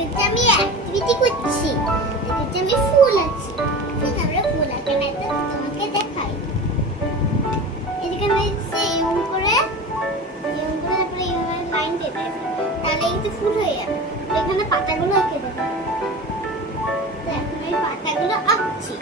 এদিকে আমি অ্যাক্টিভিটি করছি, এদিকে আমি ফুল আছি। ঠিক আমরা ফুল আঁকাটা তোমাকে দেখাই। এদিকে আমি এরকম করে তারপরে এইভাবে লাইন টেনে তাহলে কিন্তু ফুল হয়ে যাবে। এখানে পাতাগুলো আঁকে দেবো। এখন আমি পাতাগুলো আঁকছি।